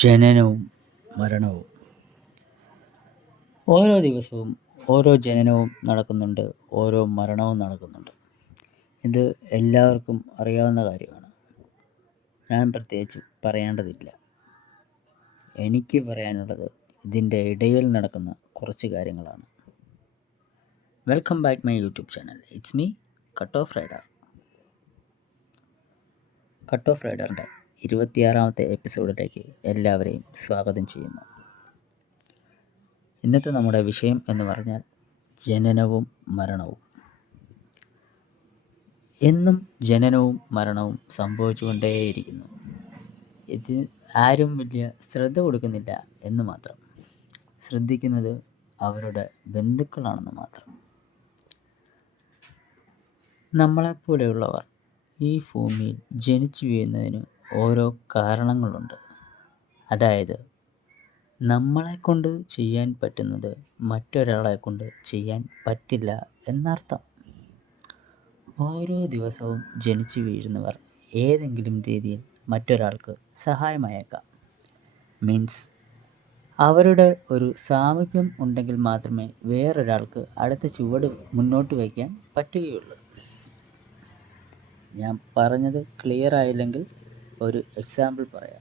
ജനനവും മരണവും. ഓരോ ദിവസവും ഓരോ ജനനവും നടക്കുന്നുണ്ട്, ഓരോ മരണവും നടക്കുന്നുണ്ട്. ഇത് എല്ലാവർക്കും അറിയാവുന്ന കാര്യമാണ്. ഞാൻ പ്രത്യേകിച്ച് പറയേണ്ടതില്ല. എനിക്ക് പറയാനുള്ളത് ഇതിൻ്റെ ഇടയിൽ നടക്കുന്ന കുറച്ച് കാര്യങ്ങളാണ്. Welcome back my YouTube channel. It's me cut off rider. Cut off റൈഡറിൻ്റെ 26ാമത്തെ എപ്പിസോഡിലേക്ക് എല്ലാവരെയും സ്വാഗതം ചെയ്യുന്നു. ഇന്നത്തെ നമ്മുടെ വിഷയം എന്ന് പറഞ്ഞാൽ ജനനവും മരണവും. എന്നും ജനനവും മരണവും സംഭവിച്ചുകൊണ്ടേയിരിക്കുന്നു. ഇത് ആരും വലിയ ശ്രദ്ധ കൊടുക്കുന്നില്ല എന്ന് മാത്രം. ശ്രദ്ധിക്കുന്നത് അവരുടെ ബന്ധുക്കളാണെന്ന് മാത്രം. നമ്മളെപ്പോലെയുള്ളവർ ഈ ഭൂമിയിൽ ജനിച്ചു വീഴുന്നതിന് ഓരോ കാരണങ്ങളുണ്ട്. അതായത് നമ്മളെക്കൊണ്ട് ചെയ്യാൻ പറ്റുന്നത് മറ്റൊരാളെ കൊണ്ട് ചെയ്യാൻ പറ്റില്ല എന്നർത്ഥം. ഓരോ ദിവസവും ജനിച്ചു വീഴുന്നവർ ഏതെങ്കിലും രീതിയിൽ മറ്റൊരാൾക്ക് സഹായമായേക്കാം. മീൻസ് അവരുടെ ഒരു സാമീപ്യം ഉണ്ടെങ്കിൽ മാത്രമേ വേറൊരാൾക്ക് അടുത്ത ചുവട് മുന്നോട്ട് വയ്ക്കാൻ പറ്റുകയുള്ളൂ. ഞാൻ പറഞ്ഞത് ക്ലിയർ ആയില്ലെങ്കിൽ ഒരു എക്സാമ്പിൾ പറയാം.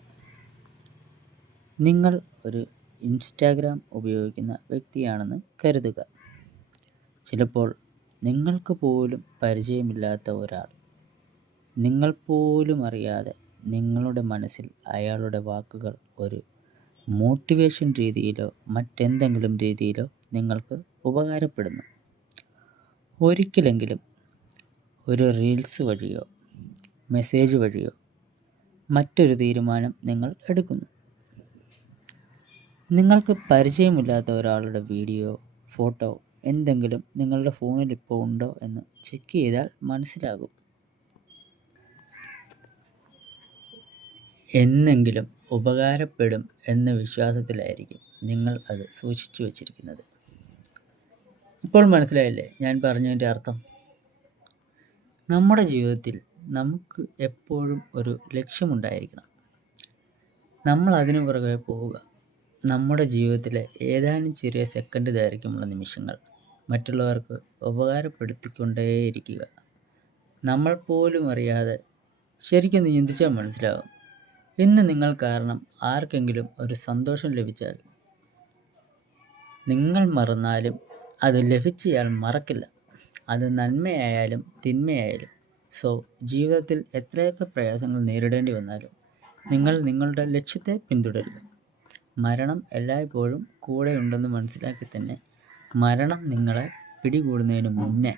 നിങ്ങൾ ഒരു ഇൻസ്റ്റാഗ്രാം ഉപയോഗിക്കുന്ന വ്യക്തിയാണെന്ന് കരുതുക. ചിലപ്പോൾ നിങ്ങൾക്ക് പോലും പരിചയമില്ലാത്ത ഒരാൾ നിങ്ങൾ പോലും അറിയാതെ നിങ്ങളുടെ മനസ്സിൽ അയാളുടെ വാക്കുകൾ ഒരു മോട്ടിവേഷൻ രീതിയിലോ മറ്റെന്തെങ്കിലും രീതിയിലോ നിങ്ങൾക്ക് ഉപകാരപ്പെടുന്നു. ഒരിക്കലെങ്കിലും ഒരു റീൽസ് വഴിയോ മെസ്സേജ് വഴിയോ മറ്റൊരു തീരുമാനം നിങ്ങൾ എടുക്കുന്നു. നിങ്ങൾക്ക് പരിചയമില്ലാത്ത ഒരാളുടെ വീഡിയോ, ഫോട്ടോ എന്തെങ്കിലും നിങ്ങളുടെ ഫോണിൽ ഇപ്പോൾ ഉണ്ടോ എന്ന് ചെക്ക് ചെയ്താൽ മനസ്സിലാകും. എന്നെങ്കിലും ഉപകാരപ്പെടും എന്ന വിശ്വാസത്തിലായിരിക്കും നിങ്ങൾ അത് സൂക്ഷിച്ചു വച്ചിരിക്കുന്നത്. ഇപ്പോൾ മനസ്സിലായില്ലേ ഞാൻ പറഞ്ഞതിൻ്റെ അർത്ഥം? നമ്മുടെ ജീവിതത്തിൽ നമുക്ക് എപ്പോഴും ഒരു ലക്ഷ്യമുണ്ടായിരിക്കണം. നമ്മൾ അതിനു പുറകെ പോവുക. നമ്മുടെ ജീവിതത്തിലെ ഏതാനും ചെറിയ സെക്കൻഡ് ദൈർഘ്യമുള്ള നിമിഷങ്ങൾ മറ്റുള്ളവർക്ക് ഉപകാരപ്പെടുത്തിക്കൊണ്ടേയിരിക്കുക. നമ്മൾ പോലും അറിയാതെ ശരിക്കും ചിന്തിച്ചാൽ മനസ്സിലാകും. ഇന്ന് നിങ്ങൾ കാരണം ആർക്കെങ്കിലും ഒരു സന്തോഷം ലഭിച്ചാൽ നിങ്ങൾ മറന്നാലും അത് ലഭിച്ചയാൾ മറക്കില്ല. അത് നന്മയായാലും തിന്മയായാലും. സോ ജീവിതത്തിൽ എത്രയൊക്കെ പ്രയാസങ്ങൾ നേരിടേണ്ടി വന്നാലും നിങ്ങൾ നിങ്ങളുടെ ലക്ഷ്യത്തെ പിന്തുടരുക. മരണം എല്ലായ്പ്പോഴും കൂടെയുണ്ടെന്ന് മനസ്സിലാക്കി തന്നെ മരണം നിങ്ങളെ പിടികൂടുന്നതിന് മുന്നേ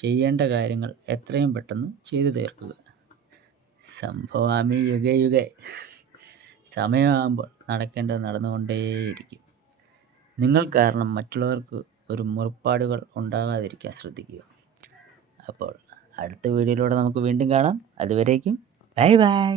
ചെയ്യേണ്ട കാര്യങ്ങൾ എത്രയും പെട്ടെന്ന് ചെയ്തു തീർക്കുക. സംഭവാമി യുഗേ യുഗേ. സമയമാകുമ്പോൾ നടക്കേണ്ടത് നടന്നുകൊണ്ടേയിരിക്കും. നിങ്ങൾ കാരണം മറ്റുള്ളവർക്ക് ഒരു മുറിപ്പാടുകൾ ഉണ്ടാകാതിരിക്കാൻ ശ്രദ്ധിക്കുക. അപ്പോൾ അടുത്ത വീഡിയോയിലൂടെ നമുക്ക് വീണ്ടും കാണാം. അതുവരേക്കും ബൈ ബൈ.